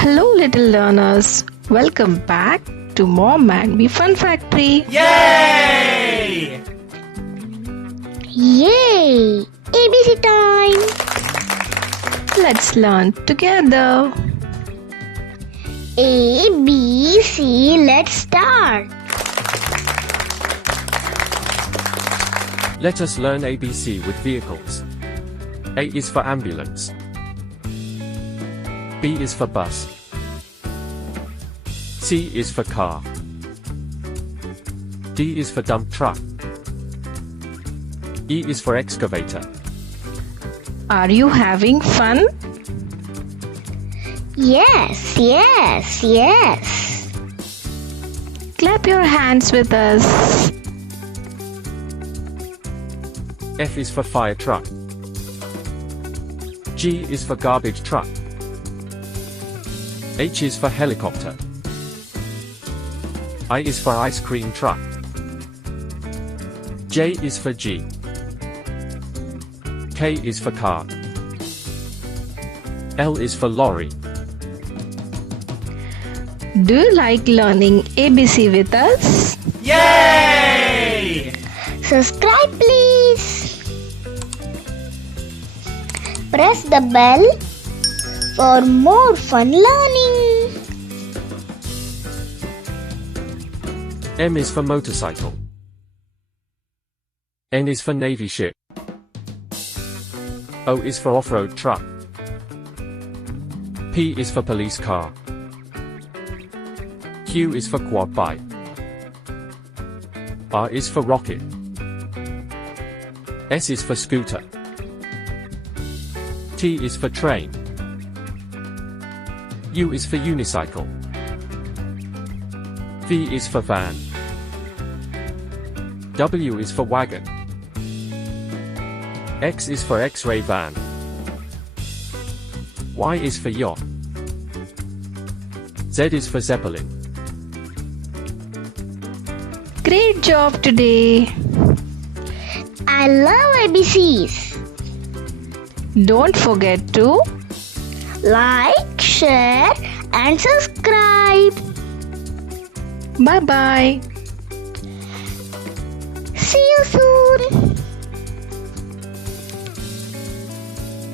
Hello, little learners. Welcome back to Mom and Me Fun Factory. Yay! Yay! ABC time! Let's learn together. A, B, C, let's start. Let us learn ABC with vehicles. A is for ambulance. B is for bus. C is for car. D is for dump truck. E is for excavator. Are you having fun? Yes, yes, yes. Clap your hands with us. F is for fire truck. G is for garbage truck. H is for helicopter. I is for ice cream truck. J is for Jeep. K is for car. L is for lorry. Do you like learning ABC with us? Yay! Subscribe please. Press the bell for more fun learning. M is for motorcycle. N is for navy ship. O is for off-road truck. P is for police car. Q is for quad bike. R is for rocket. S is for scooter. T is for train. U is for unicycle. V is for van. W is for wagon. X is for X-ray van. Y is for yacht. Z is for zeppelin. Great job today. I love ABCs. Don't forget to Like, share and subscribe. bye-bye. See you soon.